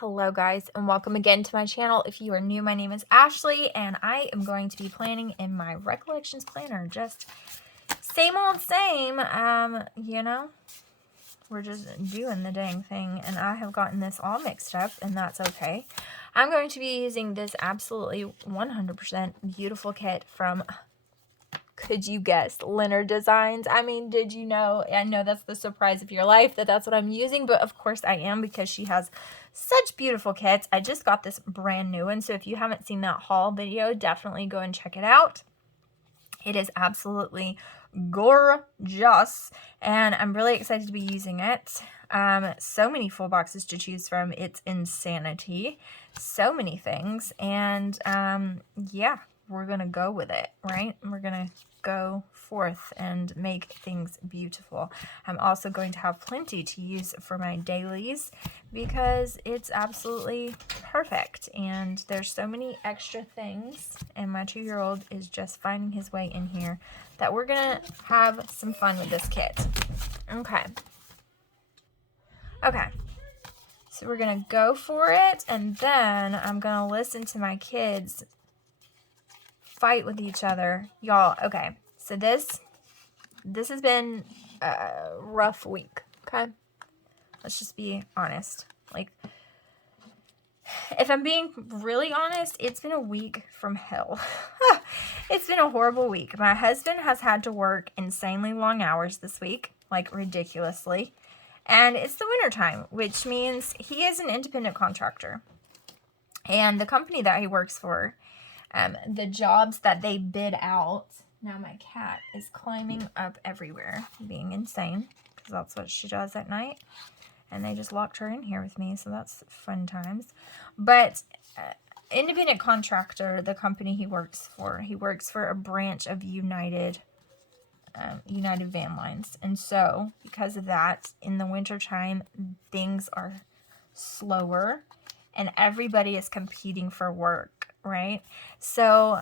Hello guys, and welcome again to my channel. If you are new, my name is Ashley and I am going to be planning in my recollections planner. Just same old same. We're just doing the dang thing, and I have gotten this all mixed up, and that's okay. I'm going to be using this absolutely 100% beautiful kit from, could you guess, Lynner Designs. I mean, did you know? I know that's the surprise of your life that that's what I'm using, but of course I am, because she has such beautiful kits. I just got this brand new one, so if you haven't seen that haul video, definitely go and check it out. It is absolutely gorgeous, and I'm really excited to be using it. So many full boxes to choose from. It's insanity. So many things, and yeah, we're gonna go with it, right? We're gonna go forth and make things beautiful. I'm also going to have plenty to use for my dailies because it's absolutely perfect, and there's so many extra things, and my 2-year-old is just finding his way in here, that we're gonna have some fun with this kit. Okay, so we're gonna go for it, and then I'm gonna listen to my kids fight with each other. Y'all, okay, so this has been a rough week, okay? Let's just be honest. Like, if I'm being really honest, it's been a week from hell. It's been a horrible week. My husband has had to work insanely long hours this week, like ridiculously. And it's the winter time, which means he is an independent contractor. And the company that he works for, the jobs that they bid out, now my cat is climbing up everywhere, being insane, because that's what she does at night. And they just locked her in here with me, so that's fun times. But independent contractor, the company he works for a branch of United Van Lines. And so, because of that, in the wintertime, things are slower, and everybody is competing for work, right? So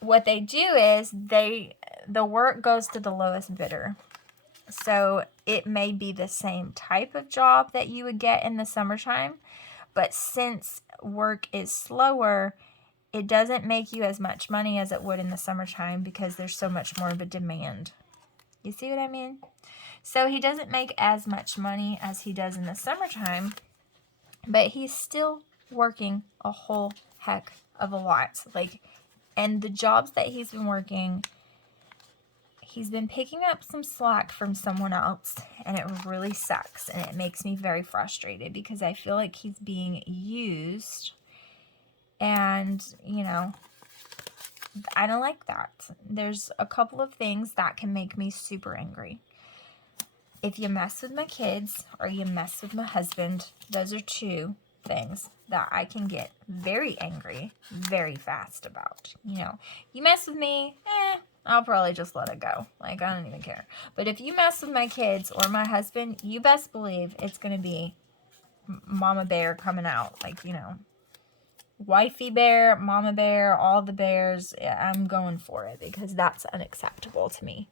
what they do is the work goes to the lowest bidder. So it may be the same type of job that you would get in the summertime, but since work is slower, it doesn't make you as much money as it would in the summertime because there's so much more of a demand. You see what I mean? So he doesn't make as much money as he does in the summertime, but he's still working a whole heck of a lot. And the jobs that he's been working, he's been picking up some slack from someone else, and it really sucks, and it makes me very frustrated because I feel like he's being used, and, I don't like that. There's a couple of things that can make me super angry. If you mess with my kids or you mess with my husband, those are two things that I can get very angry very fast about. You mess with me, I'll probably just let it go. Like, I don't even care. But if you mess with my kids or my husband, you best believe it's going to be Mama Bear coming out. Like, wifey bear, mama bear, all the bears. I'm going for it because that's unacceptable to me.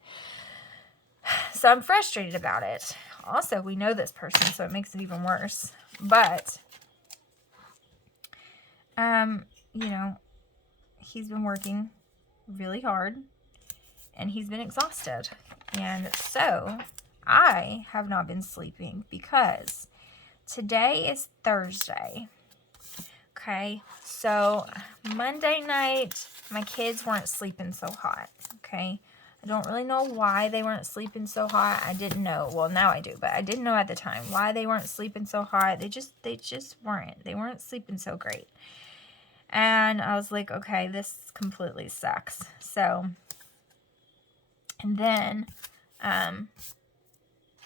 So I'm frustrated about it. Also, we know this person, so it makes it even worse. But, he's been working really hard, and he's been exhausted. And so I have not been sleeping because today is Thursday. Okay, so Monday night, my kids weren't sleeping so hot. Okay, I don't really know why they weren't sleeping so hot. I didn't know. Well, now I do, but I didn't know at the time why they weren't sleeping so hot. They just weren't. They weren't sleeping so great. And I was like, okay, this completely sucks. So, and then,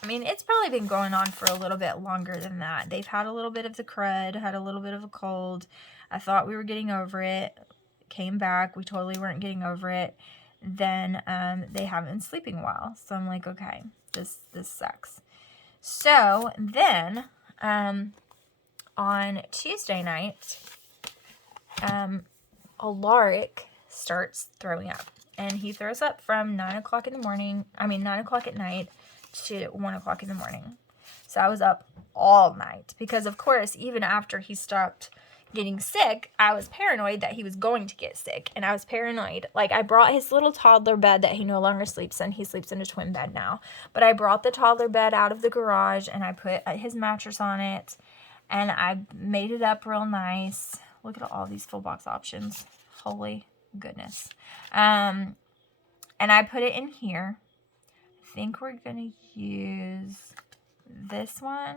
it's probably been going on for a little bit longer than that. They've had a little bit of the crud, had a little bit of a cold. I thought we were getting over it. Came back. We totally weren't getting over it. Then they haven't been sleeping well. So I'm like, okay, this sucks. So then on Tuesday night, Alaric starts throwing up. And he throws up from 9 o'clock at night to 1 o'clock in the morning. So So I was up all night because, of course, even after he stopped getting sick, I was paranoid that he was going to get sick. And I was paranoid. Like, I brought his little toddler bed that he no longer sleeps in. He sleeps in a twin bed now. But I brought the toddler bed out of the garage and I put his mattress on it. And I made it up real nice. Look at all these full box options. Holy goodness. And I put it in here. I think we're going to use this one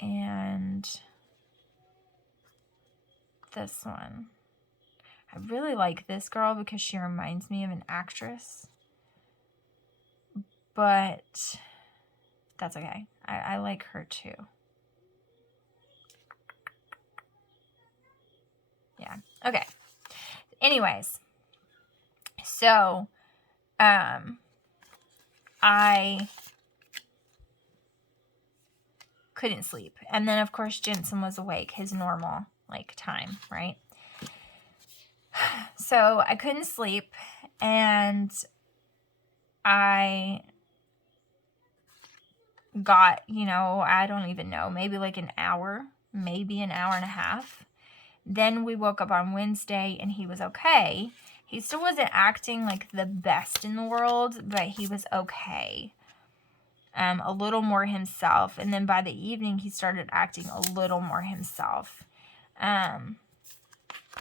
and this one. I really like this girl because she reminds me of an actress. But that's okay. I like her too. Yeah. Okay. Anyways. So, I couldn't sleep. And then, of course, Jensen was awake, his normal, like, time, right? So, I couldn't sleep, and I got, I don't even know, maybe like an hour, maybe an hour and a half. Then we woke up on Wednesday, and he was okay. He still wasn't acting like the best in the world, but he was okay. A little more himself. And then by the evening, he started acting a little more himself. And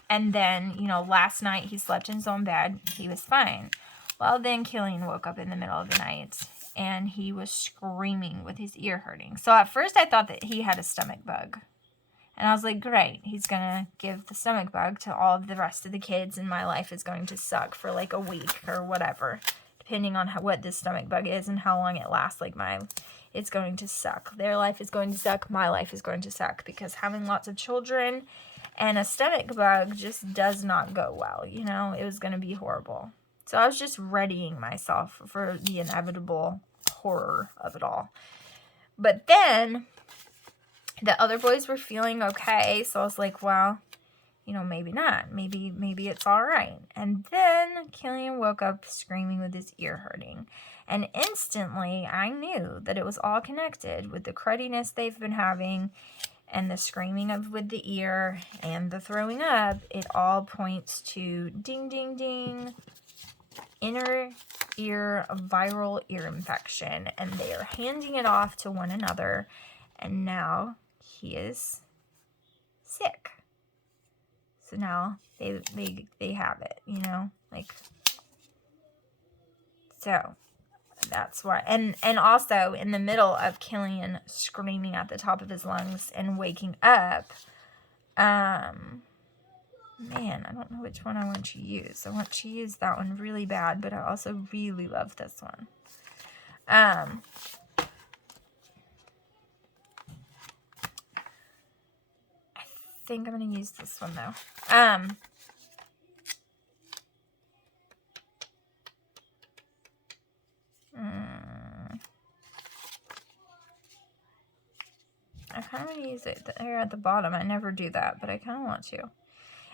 then, last night he slept in his own bed. He was fine. Well, then Killian woke up in the middle of the night and he was screaming with his ear hurting. So at first I thought that he had a stomach bug. And I was like, great, he's going to give the stomach bug to all of the rest of the kids and my life is going to suck for like a week or whatever. Depending on what this stomach bug is and how long it lasts, it's going to suck. Their life is going to suck. My life is going to suck because having lots of children and a stomach bug just does not go well. It was going to be horrible. So I was just readying myself for the inevitable horror of it all. But then the other boys were feeling okay. So I was like, well, maybe not. Maybe it's all right. And then Killian woke up screaming with his ear hurting. And instantly, I knew that it was all connected with the crudiness they've been having and the screaming with the ear and the throwing up. It all points to ding, ding, ding, inner ear viral ear infection. And they are handing it off to one another. And now he is sick. So now they have it, so that's why. And also in the middle of Killian screaming at the top of his lungs and waking up, man, I don't know which one I want to use. I want to use that one really bad, but I also really love this one. I think I'm going to use this one though. I kind of want to use it here at the bottom. I never do that, but I kind of want to.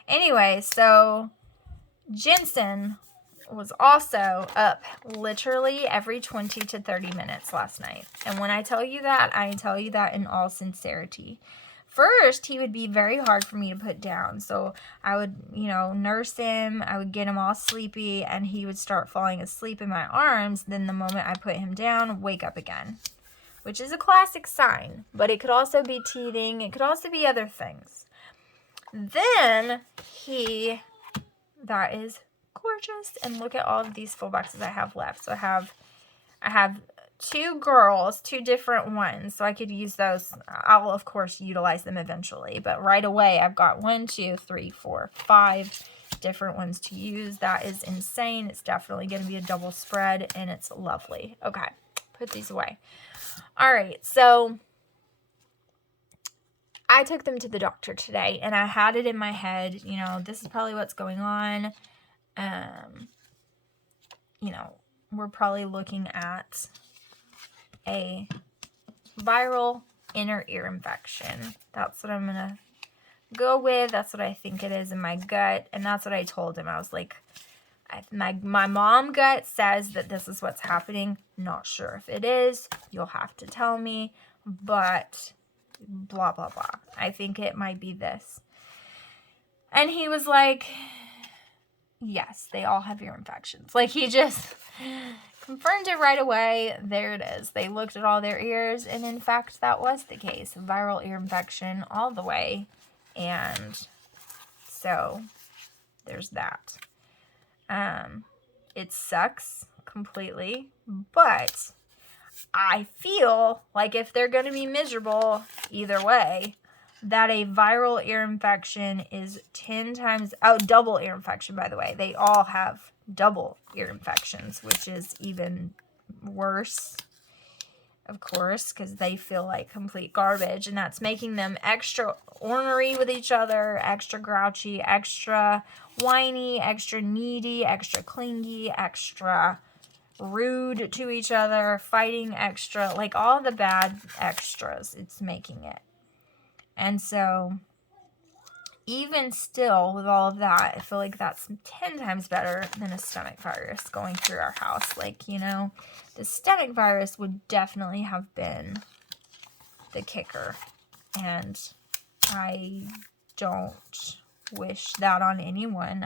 Anyway, so Jensen was also up literally every 20 to 30 minutes last night. And when I tell you that, I tell you that in all sincerity. First, he would be very hard for me to put down. So I would, nurse him. I would get him all sleepy and he would start falling asleep in my arms. Then the moment I put him down, wake up again, which is a classic sign. But it could also be teething. It could also be other things. Then that is gorgeous. And look at all of these full boxes I have left. So I have 2 girls, 2 different ones, so I could use those. I'll of course utilize them eventually, but right away I've got 1, 2, 3, 4, 5 different ones to use. That is insane. It's definitely going to be a double spread and it's lovely. Okay, put these away. All right, so I took them to the doctor today and I had it in my head, this is probably what's going on. We're probably looking at a viral inner ear infection. That's what I'm going to go with. That's what I think it is in my gut. And that's what I told him. I was like, my mom gut says that this is what's happening. Not sure if it is. You'll have to tell me. but blah, blah, blah. I think it might be this. And he was like, yes, they all have ear infections. Like, he just confirmed it right away. There it is. They looked at all their ears, and in fact, that was the case. Viral ear infection all the way. And so there's that. It sucks completely, but I feel like if they're going to be miserable either way, that a viral ear infection is 10 times, double ear infection, by the way. They all have double ear infections, which is even worse, of course, because they feel like complete garbage, and that's making them extra ornery with each other, extra grouchy, extra whiny, extra needy, extra clingy, extra rude to each other, fighting extra, like all the bad extras, it's making it. And so, even still, with all of that, I feel like that's 10 times better than a stomach virus going through our house. Like, you know, the stomach virus would definitely have been the kicker. And I don't wish that on anyone.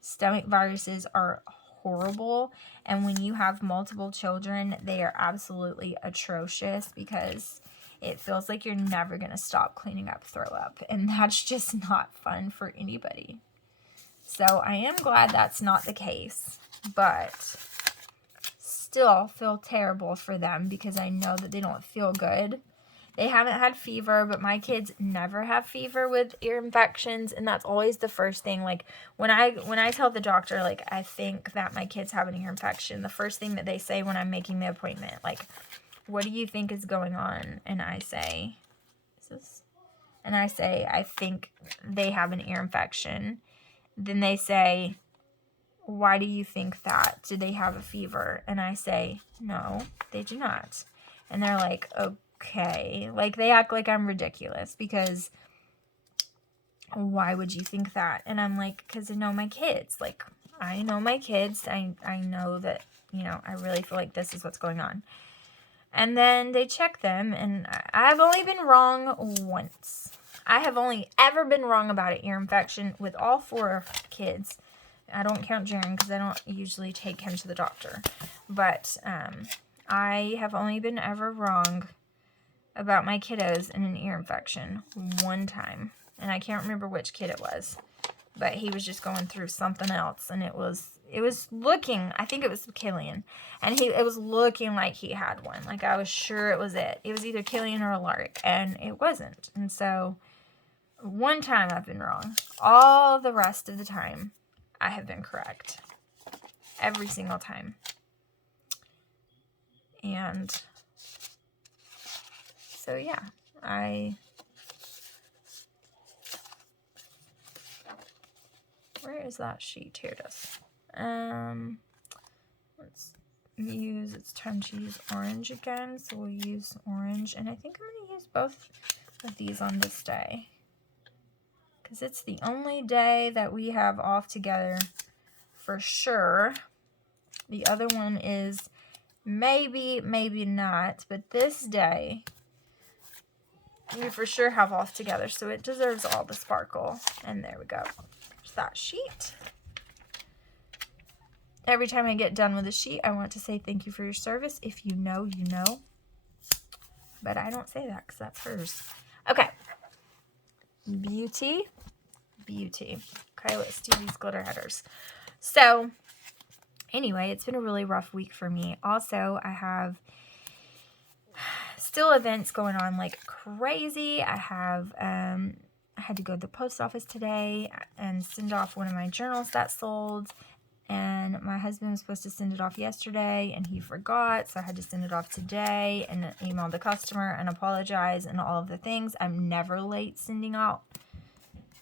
Stomach viruses are horrible. And when you have multiple children, they are absolutely atrocious because it feels like you're never going to stop cleaning up throw up. And that's just not fun for anybody. So I am glad that's not the case. But still feel terrible for them because I know that they don't feel good. They haven't had fever, but my kids never have fever with ear infections, and that's always the first thing. Like, when I tell the doctor, like, I think that my kids have an ear infection, the first thing that they say when I'm making the appointment, like, what do you think is going on? And I say, I think they have an ear infection. Then they say, why do you think that? Do they have a fever? And I say, no, they do not. And they're like, okay. Like, they act like I'm ridiculous because why would you think that? And I'm like, because I know my kids. Like, I know my kids. I know that, you know, I really feel like this is what's going on. And then they check them, and I've only been wrong once. I have only ever been wrong about an ear infection with all 4 kids. I don't count Jaren because I don't usually take him to the doctor. But I have only been ever wrong about my kiddos and an ear infection one time. And I can't remember which kid it was. But he was just going through something else. And it was looking, I think it was Killian. And it was looking like he had one. Like, I was sure it was it. It was either Killian or Alaric. And it wasn't. And so, one time I've been wrong. All the rest of the time, I have been correct. Every single time. And so, yeah, where is that sheet? Here it is. Let's use, it's time to use orange again, so we'll use orange, and I think I'm going to use both of these on this day, because it's the only day that we have off together for sure. The other one is maybe not, but this day we for sure have off together, so it deserves all the sparkle. And there we go. There's that sheet. Every time I get done with a sheet, I want to say thank you for your service. If you know, you know. But I don't say that because that's hers. Okay. Beauty. Okay, let's do these glitter headers. So, anyway, it's been a really rough week for me. Also, I have still events going on like crazy. I had to go to the post office today and send off one of my journals that sold. And my husband was supposed to send it off yesterday, and he forgot, so I had to send it off today and email the customer and apologize and all of the things. I'm never late sending out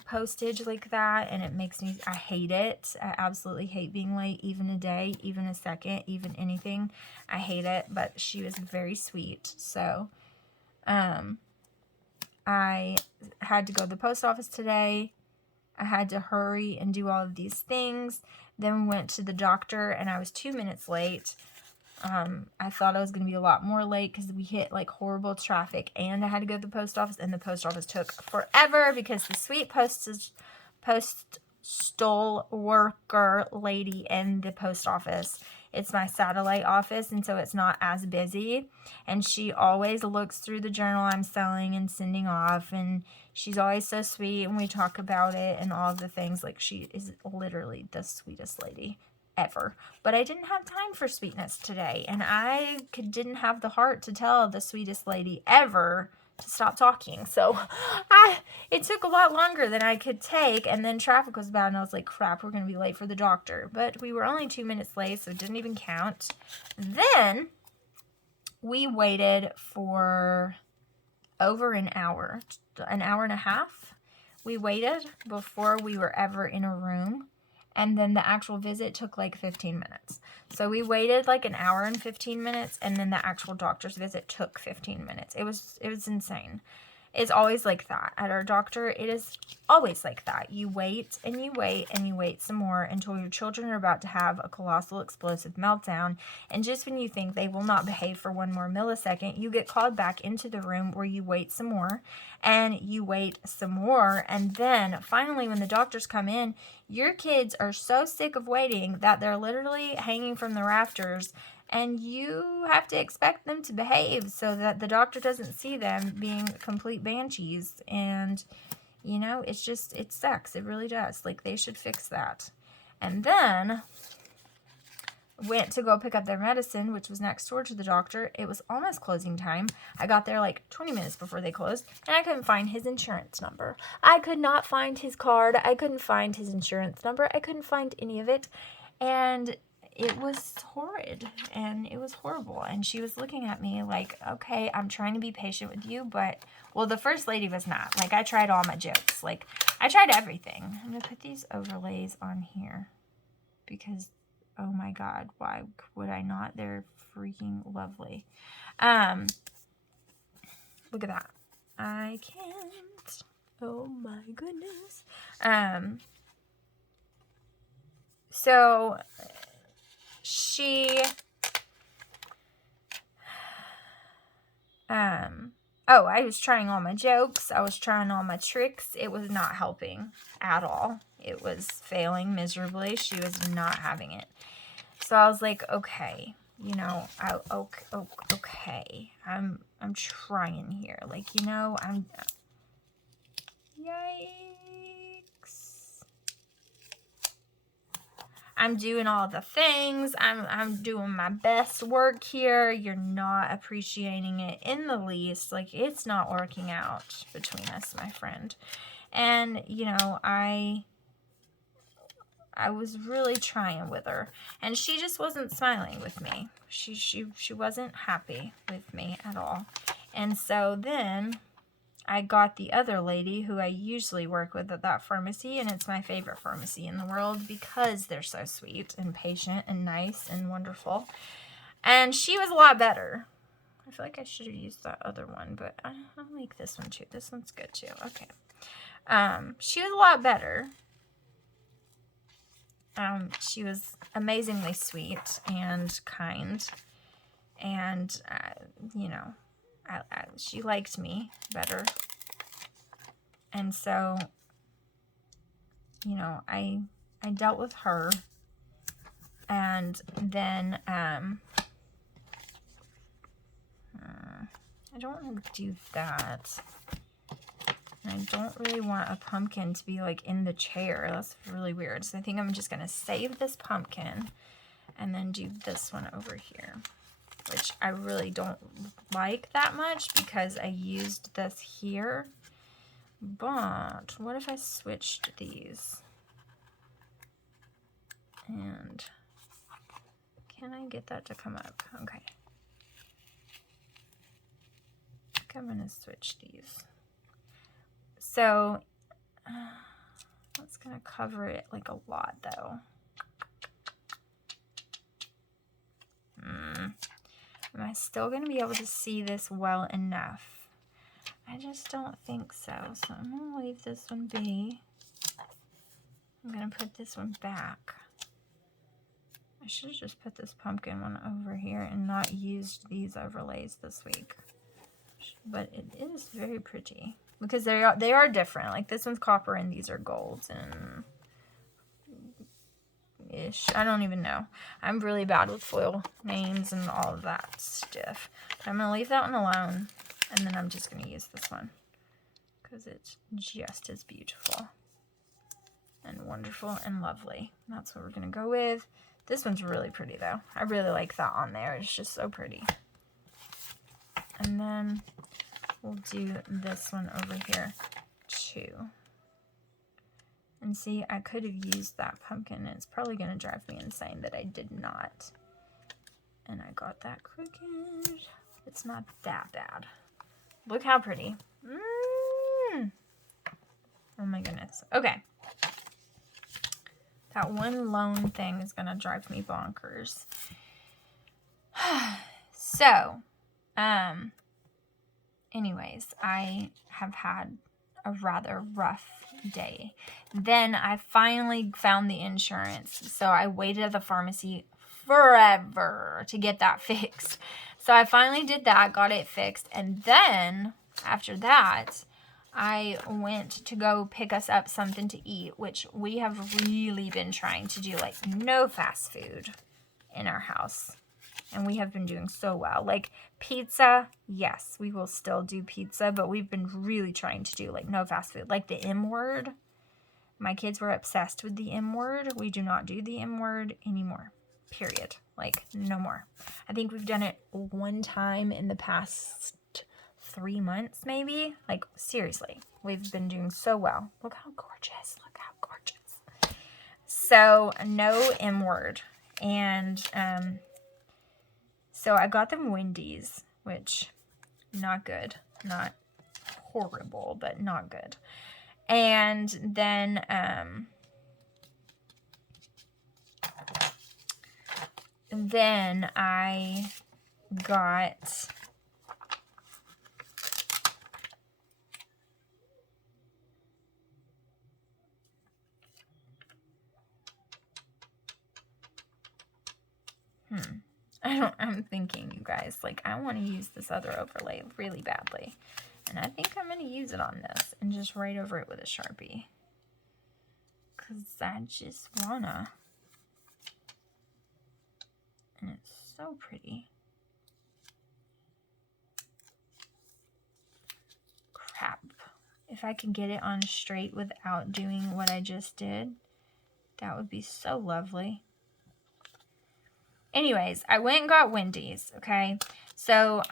postage like that, and it makes me, I hate it. I absolutely hate being late, even a day, even a second, even anything. I hate it, but she was very sweet, so I had to go to the post office today. I had to hurry and do all of these things. Then we went to the doctor, and I was 2 minutes late. I thought I was going to be a lot more late because we hit like horrible traffic and I had to go to the post office, and the post office took forever because the sweet postal worker lady in the post office, it's my satellite office, and so it's not as busy, and she always looks through the journal I'm selling and sending off, and she's always so sweet, and we talk about it and all the things. Like, she is literally the sweetest lady ever. But I didn't have time for sweetness today, and I didn't have the heart to tell the sweetest lady ever to stop talking. So it took a lot longer than I could take, and then traffic was bad, and I was like, crap, we're going to be late for the doctor. But we were only 2 minutes late, so it didn't even count. Then we waited for over an hour and a half. We waited before we were ever in a room. And then the actual visit took like 15 minutes. So we waited like an hour and 15 minutes, and then the actual doctor's visit took 15 minutes. It was insane. It's always like that. At our doctor, it is always like that. You wait and you wait and you wait some more until your children are about to have a colossal explosive meltdown. And just when you think they will not behave for one more millisecond, you get called back into the room where you wait some more and you wait some more. And then finally, when the doctors come in, your kids are so sick of waiting that they're literally hanging from the rafters, and you have to expect them to behave so that the doctor doesn't see them being complete banshees. And, you know, it's just, it sucks. It really does. Like, they should fix that. And then went to go pick up their medicine, which was next door to the doctor. It was almost closing time. I got there like 20 minutes before they closed, and I couldn't find his insurance number. I could not find his card. I couldn't find his insurance number. I couldn't find any of it. And it was horrid, and it was horrible. And she was looking at me like, okay, I'm trying to be patient with you, but, well, the first lady was not. Like, I tried all my jokes. Like, I tried everything. I'm going to put these overlays on here because, oh my God, why would I not? They're freaking lovely. Look at that. I can't. Oh my goodness. So she, oh, I was trying all my jokes. I was trying all my tricks. It was not helping at all. It was failing miserably. She was not having it. So I was like, okay, you know, okay, I'm trying here. Like, you know, yikes. I'm doing all the things. I'm doing my best work here. You're not appreciating it in the least. Like, it's not working out between us, my friend. And, you know, I was really trying with her, and she just wasn't smiling with me. She wasn't happy with me at all. And so then I got the other lady who I usually work with at that pharmacy, and it's my favorite pharmacy in the world because they're so sweet and patient and nice and wonderful. And she was a lot better. I feel like I should have used that other one, but I like this one too. This one's good too. Okay. She was a lot better. She was amazingly sweet and kind, and, you know, she liked me better. And so, you know, I dealt with her, and then, I don't want to do that. And I don't really want a pumpkin to be, like, in the chair. That's really weird. So I think I'm just going to save this pumpkin and then do this one over here, which I really don't like that much because I used this here. But what if I switched these? And can I get that to come up? Okay. I think I'm going to switch these. So, that's going to cover it like a lot, though. Am I still going to be able to see this well enough? I just don't think so. So, I'm going to leave this one be. I'm going to put this one back. I should have just put this pumpkin one over here and not used these overlays this week. But it is very pretty because they are different. Like this one's copper and these are golds and ish. I don't even know. I'm really bad with foil names and all of that stuff. But I'm gonna leave that one alone, and then I'm just gonna use this one because it's just as beautiful and wonderful and lovely. And that's what we're gonna go with. This one's really pretty though. I really like that on there. It's just so pretty. And then we'll do this one over here too. And see, I could have used that pumpkin, and it's probably going to drive me insane that I did not. And I got that crooked. It's not that bad. Look how pretty. Oh my goodness. Okay. That one lone thing is going to drive me bonkers. So, anyways, I have had a rather rough day. Then I finally found the insurance. So I waited at the pharmacy forever to get that fixed. So I finally did that, got it fixed. And then after that, I went to go pick us up something to eat, which we have really been trying to do, like no fast food in our house. And we have been doing so well. Like pizza, yes, we will still do pizza, but we've been really trying to do like no fast food. Like the M word. My kids were obsessed with the M word. We do not do the M word anymore. Period. Like no more. I think we've done it one time in the past 3 months maybe. Like seriously, we've been doing so well. Look how gorgeous. Look how gorgeous. So no M word. And so I got them Wendy's, which not good, not horrible, but not good. And then I got I'm thinking, you guys, like I want to use this other overlay really badly. And I think I'm going to use it on this and just write over it with a Sharpie. Because I just wanna. And it's so pretty. Crap. If I could get it on straight without doing what I just did, that would be so lovely. Anyways, I went and got Wendy's, okay? So,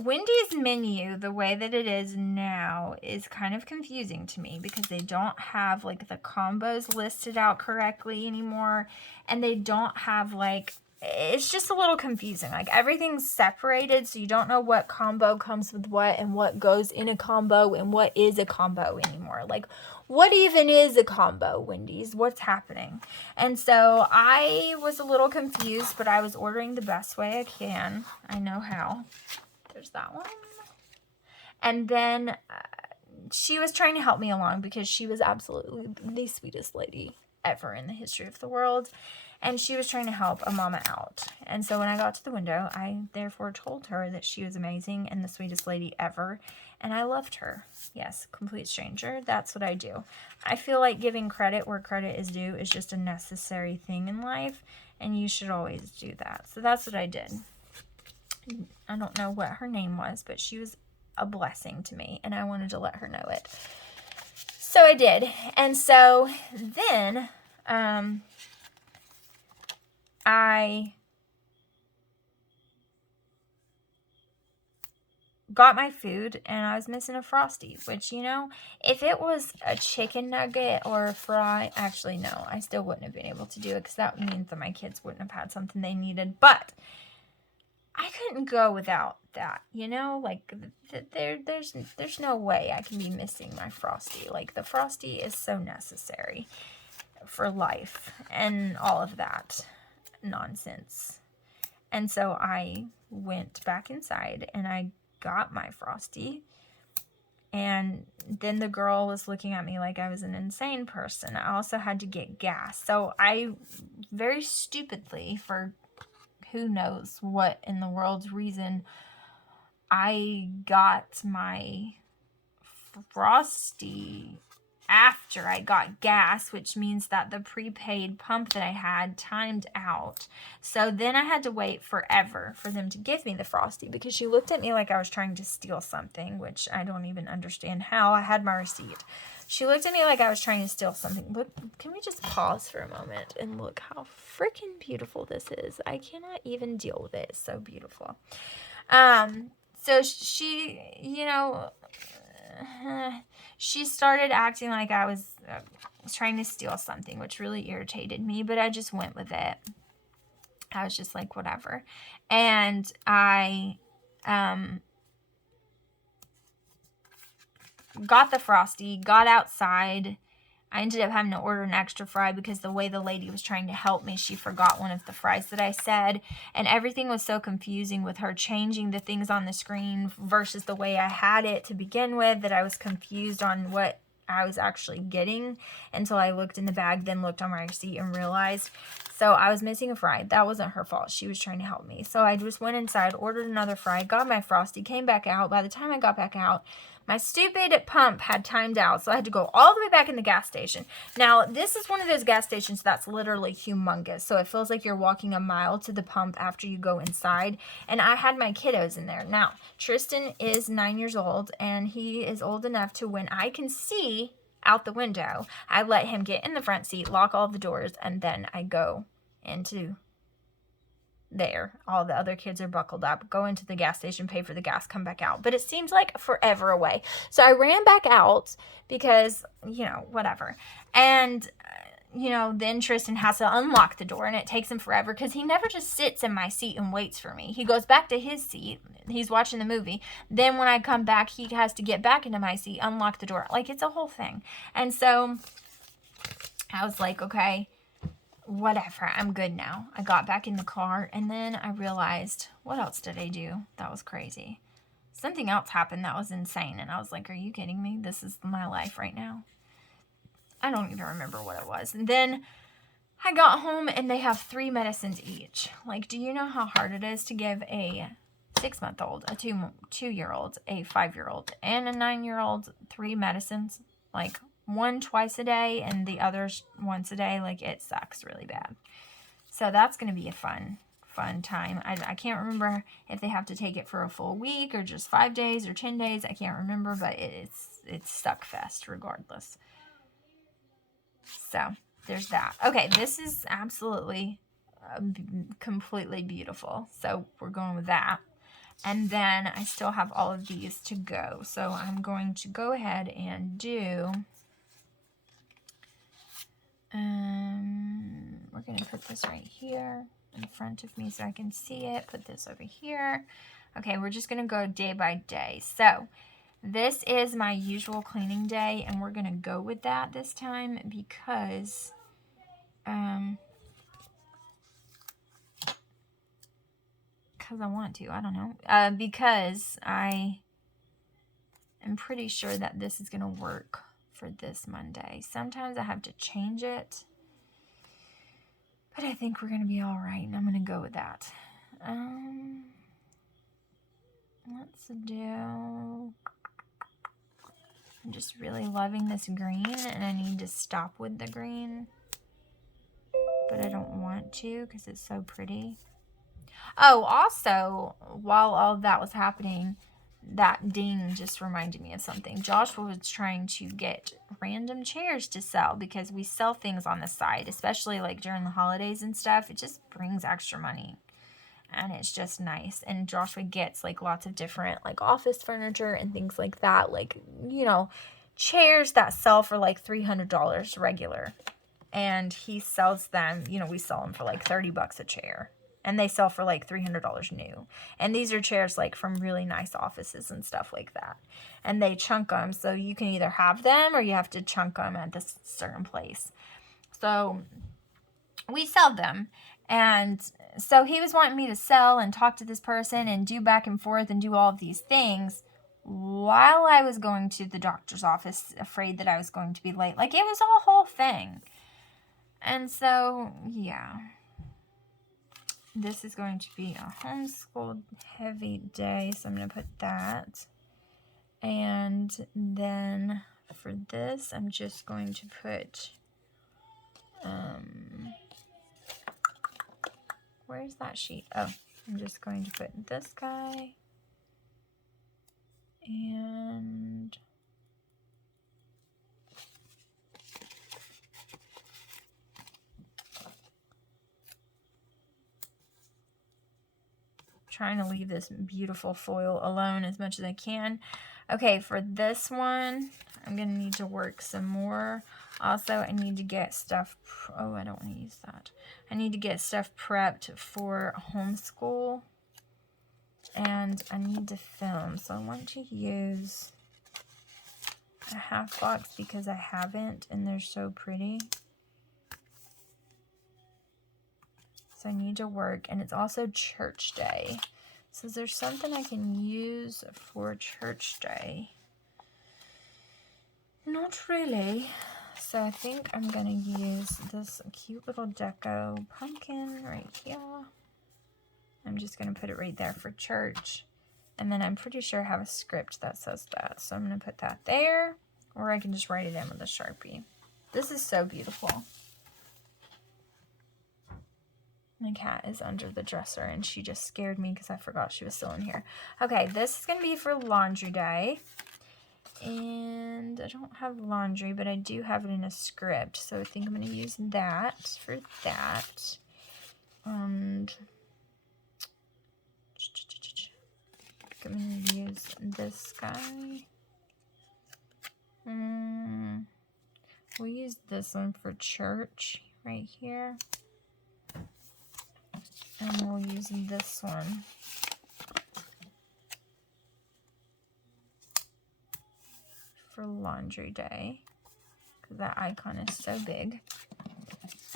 Wendy's menu, the way that it is now, is kind of confusing to me because they don't have, like, the combos listed out correctly anymore. And they don't have, like, it's just a little confusing. Like, everything's separated, so you don't know what combo comes with what and what goes in a combo and what is a combo anymore. Like, what even is a combo, Wendy's? What's happening? And so I was a little confused, but I was ordering the best way I can. I know how. There's that one. And then she was trying to help me along because she was absolutely the sweetest lady ever in the history of the world. And she was trying to help a mama out. And so when I got to the window, I therefore told her that she was amazing and the sweetest lady ever. And I loved her. Yes, complete stranger. That's what I do. I feel like giving credit where credit is due is just a necessary thing in life. And you should always do that. So that's what I did. I don't know what her name was, but she was a blessing to me. And I wanted to let her know it. So I did. And so then I got my food and I was missing a Frosty, which, you know, if it was a chicken nugget or a fry, actually, no, I still wouldn't have been able to do it because that means that my kids wouldn't have had something they needed. But I couldn't go without that, you know, like there's no way I can be missing my Frosty. Like the Frosty is so necessary for life and all of that nonsense. And so I went back inside and I got my Frosty, and then the girl was looking at me like I was an insane person. I also had to get gas. So I very stupidly, for who knows what in the world's reason, I got my Frosty after I got gas, which means that the prepaid pump that I had timed out. So then I had to wait forever for them to give me the Frosty, because she looked at me like I was trying to steal something, which I don't even understand how. I had my receipt. She looked at me like I was trying to steal something. Look, can we just pause for a moment and look how freaking beautiful this is? I cannot even deal with it. It's so beautiful. So she, she started acting like I was trying to steal something, which really irritated me, but I just went with it. I was just like, whatever. And I got the Frosty, got outside. I ended up having to order an extra fry because the way the lady was trying to help me, she forgot one of the fries that I said. And everything was so confusing with her changing the things on the screen versus the way I had it to begin with, that I was confused on what I was actually getting until I looked in the bag, then looked on my receipt and realized. So I was missing a fry. That wasn't her fault. She was trying to help me. So I just went inside, ordered another fry, got my Frosty, came back out. By the time I got back out, my stupid pump had timed out, so I had to go all the way back in the gas station. Now, this is one of those gas stations that's literally humongous, so it feels like you're walking a mile to the pump after you go inside, and I had my kiddos in there. Now, Tristan is 9 years old, and he is old enough to, when I can see out the window, I let him get in the front seat, lock all the doors, and then I go into there. All the other kids are buckled up, go into the gas station, pay for the gas, come back out. But it seems like forever away. So I ran back out because, whatever. And, then Tristan has to unlock the door, and it takes him forever because he never just sits in my seat and waits for me. He goes back to his seat. He's watching the movie. Then when I come back, he has to get back into my seat, unlock the door. Like, it's a whole thing. And so I was like, okay, whatever, I'm good now. I got back in the car, and then I realized, what else did I do? That was crazy. Something else happened that was insane, and I was like, are you kidding me? This is my life right now. I don't even remember what it was. And then I got home, and they have 3 medicines each. Like, do you know how hard it is to give a 6-month-old, a 2-year-old, a 5-year-old, and a 9-year-old 3 medicines? Like, one twice a day and the others once a day. Like, it sucks really bad. So that's going to be a fun time. I can't remember if they have to take it for a full week or just 5 days or 10 days. I can't remember, but it's suck fest regardless. So there's that. Okay, this is absolutely completely beautiful. So we're going with that. And then I still have all of these to go. So I'm going to go ahead and do... we're going to put this right here in front of me so I can see it. Put this over here. Okay, we're just going to go day by day. So this is my usual cleaning day, and we're going to go with that this time because I want to. I don't know. Because I am pretty sure that this is going to work for this Monday. Sometimes I have to change it, but I think we're going to be all right, and I'm going to go with that. Let's do... I'm just really loving this green, and I need to stop with the green, but I don't want to because it's so pretty. Oh, also, while all of that was happening, that ding just reminded me of something. Joshua was trying to get random chairs to sell because we sell things on the side, especially like during the holidays and stuff. It just brings extra money, and it's just nice. And Joshua gets like lots of different like office furniture and things like that, like, chairs that sell for like $300 regular, and he sells them, we sell them for like $30 a chair. And they sell for like $300 new. And these are chairs like from really nice offices and stuff like that. And they chunk them. So you can either have them or you have to chunk them at this certain place. So we sell them. And so he was wanting me to sell and talk to this person and do back and forth and do all of these things while I was going to the doctor's office, afraid that I was going to be late. Like, it was a whole thing. And so, yeah. This is going to be a homeschool heavy day, so I'm going to put that. And then for this, I'm just going to put, where's that sheet? Oh, I'm just going to put this guy. And trying to leave this beautiful foil alone as much as I can. Okay, for this one, I'm going to need to work some more. Also, I need to get stuff, oh, I don't want to use that. I need to get stuff prepped for homeschool. And I need to film, so I want to use a half box because I haven't, and they're so pretty. So I need to work, and it's also church day. So is there something I can use for church day? Not really. So I think I'm going to use this cute little deco pumpkin right here. I'm just going to put it right there for church. And then I'm pretty sure I have a script that says that. So I'm going to put that there. Or I can just write it in with a Sharpie. This is so beautiful. My cat is under the dresser and she just scared me because I forgot she was still in here. Okay, this is going to be for laundry day. And I don't have laundry, but I do have it in a script. So I think I'm going to use that for that. And I'm going to use this guy. We'll use this one for church right here. And we'll use this one for laundry day, because that icon is so big.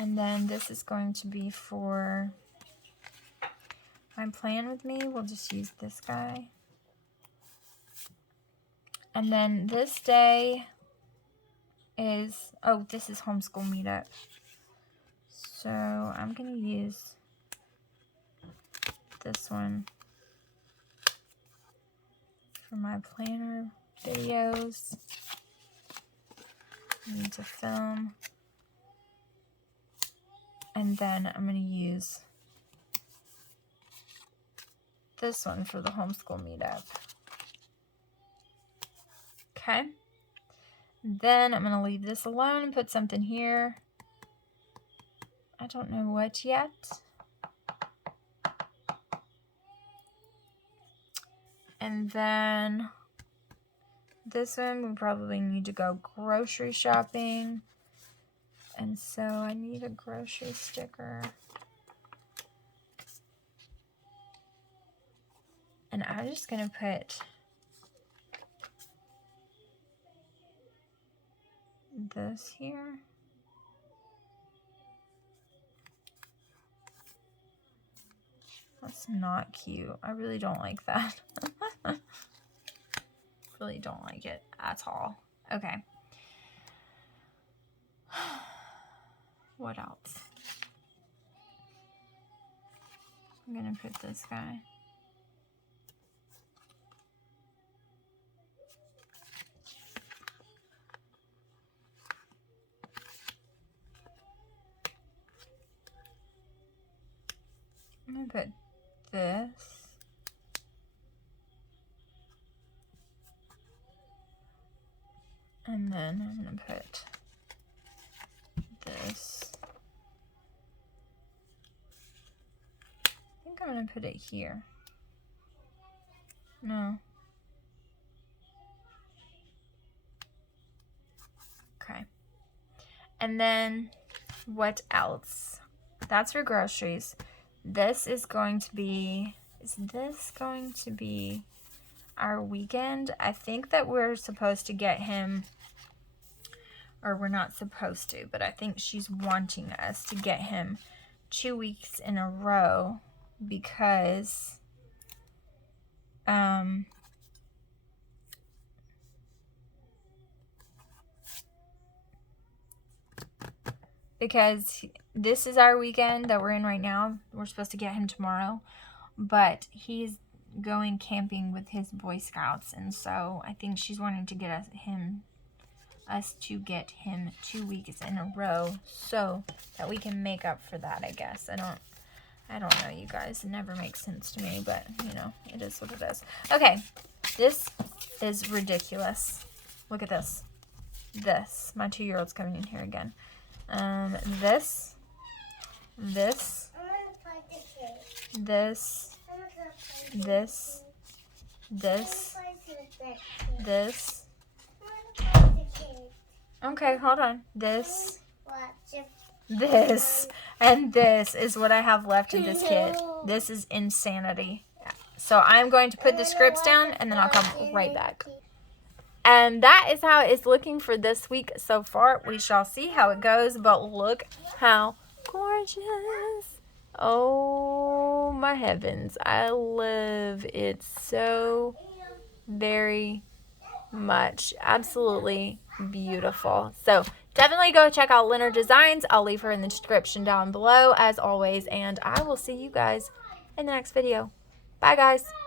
And then this is going to be for my plan with me. We'll just use this guy. And then this day is, oh, this is homeschool meetup. So I'm going to use this one for my planner videos. I need to film. And then I'm going to use this one for the homeschool meetup. Okay. Then I'm going to leave this alone and put something here. I don't know what yet. And then this one, we probably need to go grocery shopping. And so I need a grocery sticker. And I'm just going to put this here. That's not cute. I really don't like that. Really don't like it at all. Okay. What else? I'm gonna put this guy. I'm gonna put this. And then I'm gonna put this. I think I'm gonna put it here. No. Okay. And then what else? That's for groceries. This is going to be, is this going to be our weekend? I think that we're supposed to get him, or we're not supposed to, but I think she's wanting us to get him 2 weeks in a row because because this is our weekend that we're in right now. We're supposed to get him tomorrow, but he's going camping with his Boy Scouts, and so I think she's wanting to get us to get him 2 weeks in a row so that we can make up for that, I guess. I don't know, you guys. It never makes sense to me, but, you know, it is what it is. Okay, this is ridiculous. Look at this. This. My 2-year-old's coming in here again. This. This. This. This. This. This. Okay, hold on. This. This. And this is what I have left in this kit. This is insanity. So I'm going to put the scripts down and then I'll come right back. And that is how it's looking for this week so far. We shall see how it goes, but look how gorgeous. Oh my heavens. I love it so very much. Absolutely beautiful. So definitely go check out Lynner Designs. I'll leave her in the description down below as always, and I will see you guys in the next video. Bye guys.